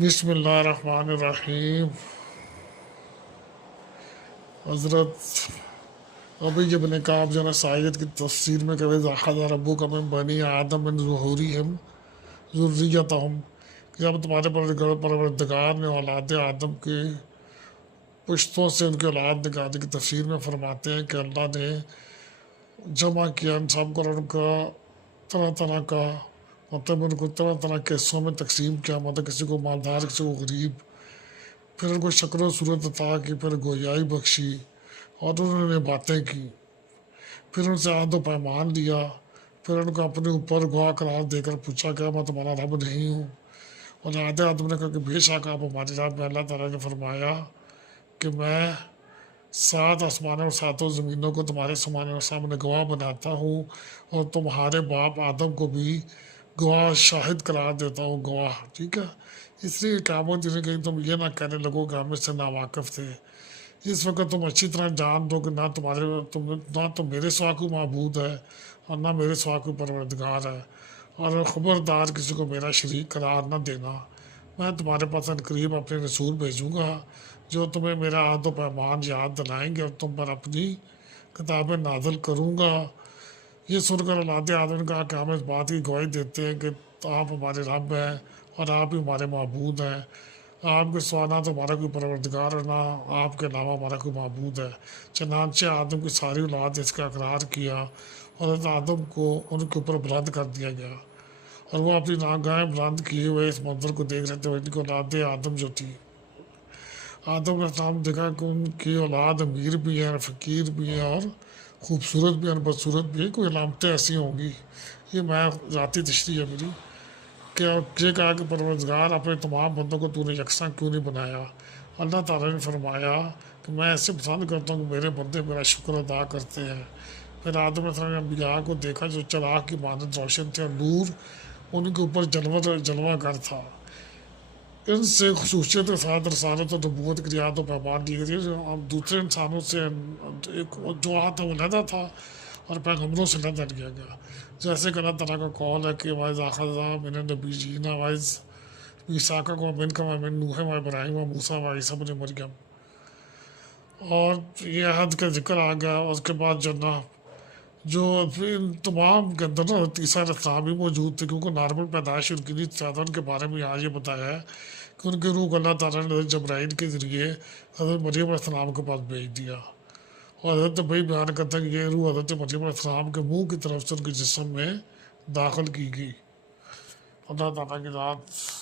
بسم اللہ الرحمن الرحیم۔ حضرت ابی ابن کعب جو ہے سعید کی تفسیر میں کہ اخذ ربک من بنی آدم من ظہورہم ذریتہم، کہ جب تمہارے پروردگار نے اولاد آدم کے پشتوں سے ان کی اولاد نکالنے کی تفسیر میں فرماتے ہیں کہ اللہ نے جمع کیا ان سب کو، ان کا طرح طرح کا مطلب ان کو طرح طرح کے حصوں میں تقسیم کیا، مطلب کسی کو مالدار کسی کو غریب، پھر ان کو شکل و صورت عطا کی، پھر گویائی بخشی اور انہوں نے باتیں کی، پھر ان سے عہد و پیمان لیا، پھر ان کو اپنے اوپر گواہ قرار دے کر پوچھا کہ میں تمہارا رب نہیں ہوں، اور آدم نے کہا کہ بے شک آپ ہمارے رب ہیں۔ اللہ تعالیٰ نے فرمایا کہ میں 7 آسمانوں اور 7 زمینوں کو تمہارے سامنے گواہ بناتا ہوں، اور تمہارے باپ آدم کو بھی گواہ شاہد قرار دیتا ہوں، گواہ، ٹھیک ہے۔ اس لیے قیامت دن کہیں تم یہ نہ کہنے لگو کہ ہم اس سے ناواقف تھے۔ اس وقت تم اچھی طرح جان دو کہ نہ تو میرے سوا کوئی معبود ہے اور نہ میرے سوا کوئی پروردگار ہے، اور خبردار کسی کو میرا شریک قرار نہ دینا۔ میں تمہارے پاس عنقریب اپنے رسول بھیجوں گا جو تمہیں میرا عہد و پیمان یاد دلائیں گے اور تم پر اپنی کتابیں نازل کروں گا۔ یہ سن کر اولاد آدم نے کہا کہ ہم اس بات کی گواہی دیتے ہیں کہ آپ ہمارے رب ہیں اور آپ ہی ہمارے معبود ہیں، آپ کے سوا نہ تو ہمارا کوئی پروردگار اور نہ آپ کے علاوہ ہمارا کوئی معبود ہے۔ چنانچہ آدم کی ساری اولاد اس کا اقرار کیا، اور حضرت آدم کو ان کے اوپر بلند کر دیا گیا، اور وہ اپنی ناگاہیں بلند کیے ہوئے اس منظر کو دیکھ رہے تھے۔ ان کی اولاد آدم جو تھی، آدم علیہ السلام نے دیکھا کہ ان کی اولاد امیر بھی ہیں، فقیر بھی ہیں، اور خوبصورت بھی ہیں، بدصورت بھی ہیں، کوئی علامتیں ایسی ہوں گی۔ یہ میں ذاتی تشریح ہے میری، کہ یہ کہا کہ پروردگار اپنے تمام بندوں کو تو نے یکساں کیوں نہیں بنایا؟ اللہ تعالیٰ نے فرمایا کہ میں ایسے پسند کرتا ہوں کہ میرے بندے میرا شکر ادا کرتے ہیں۔ پھر آدم علیہ السلام نے انبیاء کو دیکھا جو چراغ کی مانند روشن تھے، اور نور ان کے اوپر جلوہ گر تھا۔ ان سے خصوصیت کے ساتھ رسالت اور نبوت کی یاد و پیمان دی گئی، جو دوسرے انسانوں سے جو آتا وہ علیحدہ تھا اور پیغمبروں سے علیحدہ لیا گیا، جیسے کہ اللہ تعالیٰ کا قول ہے کہ وَإِذْ أَخَذْنَا مِنَ النَّبِيِّينَ وَإِذْ مِيثَاقَكُمْ وَمِنْكَ وَمِن نُوحٍ وَإِبْرَاهِيمَ وَمُوسَىٰ وَعِيسَىٰ ابْنِ مریم، اور یہ عہد کا ذکر آ گیا۔ اس کے بعد جو ان تمام کے اندر نا عیسیٰ علیہ السلام بھی موجود تھے، کیونکہ نارمل پیدائش ان کی نہیں زیادہ۔ ان کے بارے میں یہاں یہ بتایا ہے کہ ان کے روح کو اللہ تعالیٰ نے حضرت جبرائیل کے ذریعے حضرت مریم علیہ السلام کے پاس بھیج دیا، اور حضرت بھائی بیان کرتا ہے کہ یہ روح حضرت مریم علیہ السلام کے منہ کی طرف سے ان کے جسم میں داخل کی گئی۔ اللہ تعالیٰ کی ذات